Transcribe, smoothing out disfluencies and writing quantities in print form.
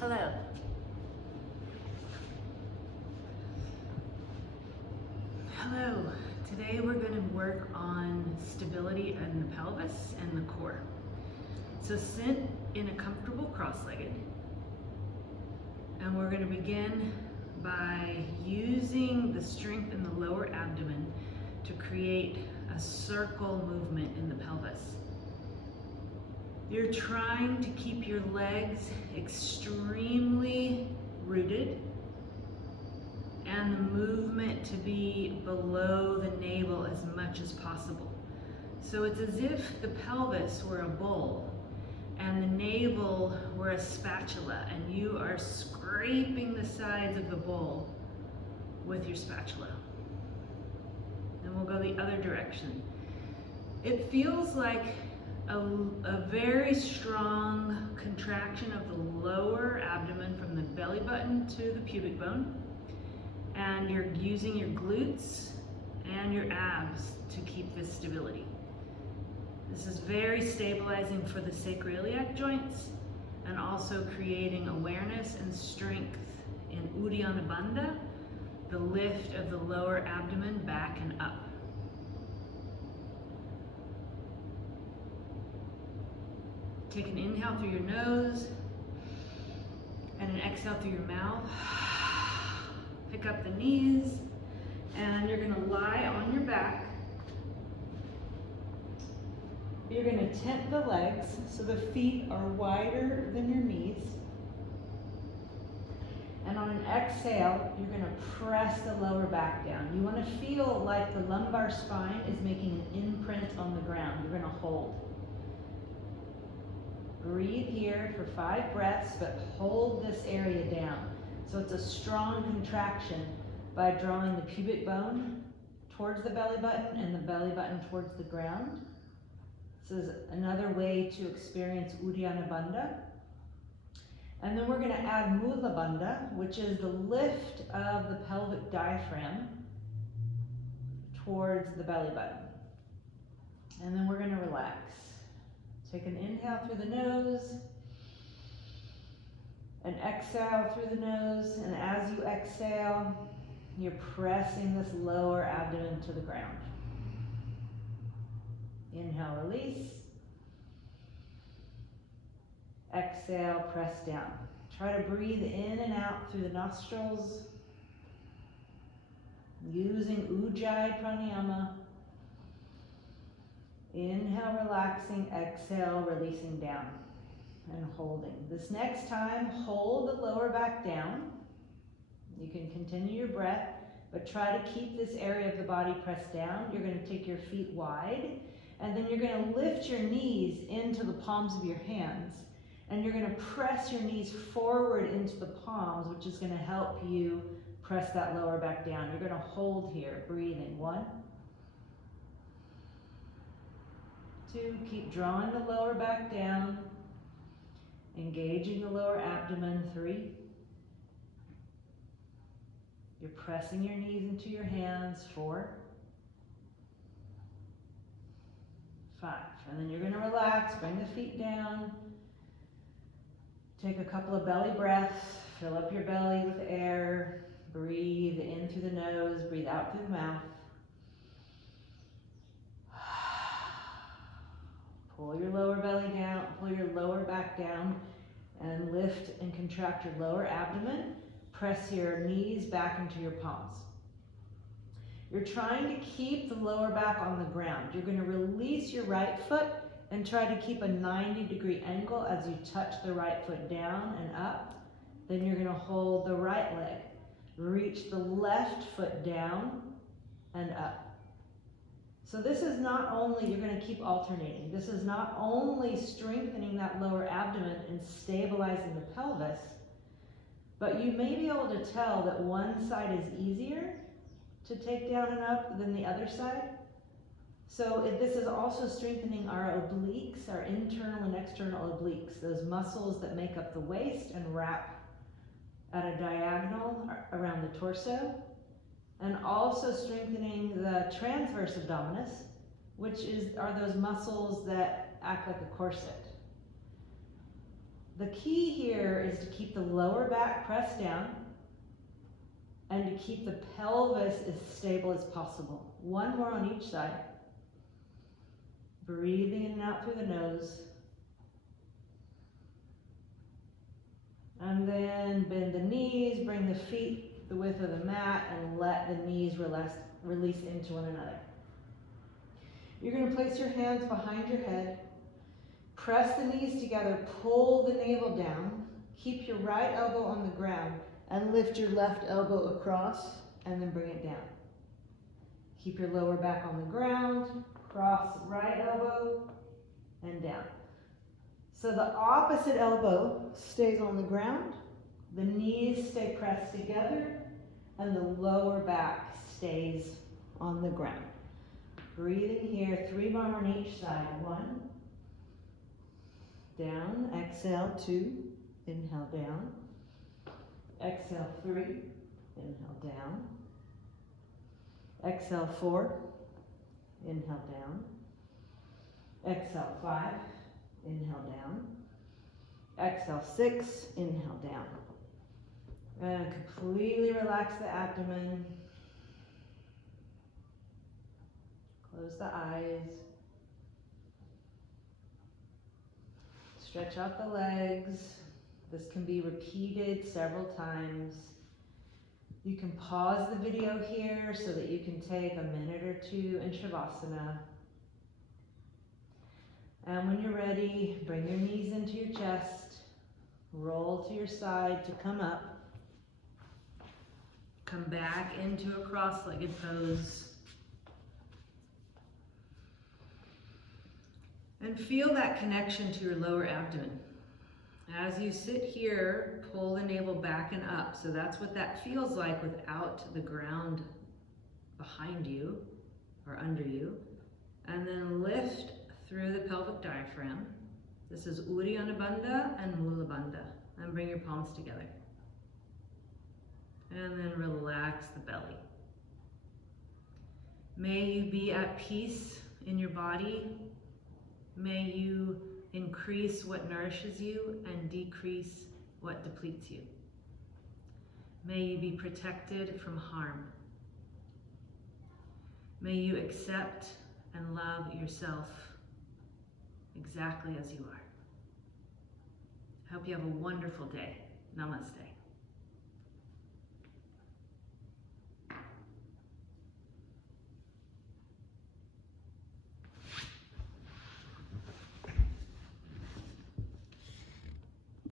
Hello. Hello. Today we're going to work on stability in the pelvis and the core. So sit in a comfortable cross-legged, and we're going to begin by using the strength in the lower abdomen to create a circle movement in the pelvis. You're trying to keep your legs extremely rooted and the movement to be below the navel as much as possible. So it's as if the pelvis were a bowl and the navel were a spatula, and you are scraping the sides of the bowl with your spatula. And we'll go the other direction. It feels like a very strong contraction of the lower abdomen from the belly button to the pubic bone, and you're using your glutes and your abs to keep this stability. This is very stabilizing for the sacroiliac joints and also creating awareness and strength in Uddiyana Bandha, the lift of the lower abdomen back and up. Take an inhale through your nose and an exhale through your mouth. Pick up the knees, and you're going to lie on your back. You're going to tent the legs so the feet are wider than your knees. And on an exhale, you're going to press the lower back down. You want to feel like the lumbar spine is making an imprint on the ground. You're going to hold. Breathe here for 5 breaths, but hold this area down. So it's a strong contraction by drawing the pubic bone towards the belly button and the belly button towards the ground. This is another way to experience Uddiyana Bandha. And then we're going to add Mula Bandha, which is the lift of the pelvic diaphragm towards the belly button. And then we're going to relax. Take an inhale through the nose, and exhale through the nose, and as you exhale, you're pressing this lower abdomen to the ground. Inhale, release. Exhale, press down. Try to breathe in and out through the nostrils, using Ujjayi Pranayama. Inhale, relaxing. Exhale, releasing down and holding. This next time, hold the lower back down. You can continue your breath, but try to keep this area of the body pressed down. You're going to take your feet wide, and then you're going to lift your knees into the palms of your hands, and you're going to press your knees forward into the palms, which is going to help you press that lower back down. You're going to hold here, breathing. 1, 2, keep drawing the lower back down, engaging the lower abdomen. 3, you're pressing your knees into your hands. 4, 5, and then you're going to relax, bring the feet down, take a couple of belly breaths, fill up your belly with air, breathe in through the nose, breathe out through the mouth. Pull your lower belly down, pull your lower back down, and lift and contract your lower abdomen. Press your knees back into your palms. You're trying to keep the lower back on the ground. You're going to release your right foot and try to keep a 90-degree angle as you touch the right foot down and up. Then you're going to hold the right leg. Reach the left foot down and up. So this is not only, you're going to keep alternating, this is not only strengthening that lower abdomen and stabilizing the pelvis, but you may be able to tell that one side is easier to take down and up than the other side. So this is also strengthening our obliques, our internal and external obliques, those muscles that make up the waist and wrap at a diagonal around the torso. And also strengthening the transverse abdominis, which are those muscles that act like a corset. The key here is to keep the lower back pressed down and to keep the pelvis as stable as possible. One more on each side. Breathing in and out through the nose. And then bend the knees, bring the feet the width of the mat, and let the knees release into one another. You're going to place your hands behind your head. Press the knees together, pull the navel down. Keep your right elbow on the ground and lift your left elbow across and then bring it down. Keep your lower back on the ground, cross right elbow and down. So the opposite elbow stays on the ground, the knees stay pressed together, and the lower back stays on the ground. Breathing here, 3 more on each side. 1, down, exhale, 2, inhale down, exhale 3, inhale down, exhale 4, inhale down, exhale 5, inhale down, exhale 6, inhale down, and completely relax the abdomen, close the eyes. Stretch out the legs. This can be repeated several times. You can pause the video here so that you can take a minute or 2 in Shavasana. And when you're ready, bring your knees into your chest. Roll to your side to come up. Come back into a cross-legged pose. And feel that connection to your lower abdomen. As you sit here, pull the navel back and up. So that's what that feels like without the ground behind you or under you. And then lift through the pelvic diaphragm. This is Uddiyana Bandha and Mula Bandha. And bring your palms together. And then relax the belly. May you be at peace in your body. May you increase what nourishes you and decrease what depletes you. May you be protected from harm. May you accept and love yourself exactly as you are. I hope you have a wonderful day. Namaste.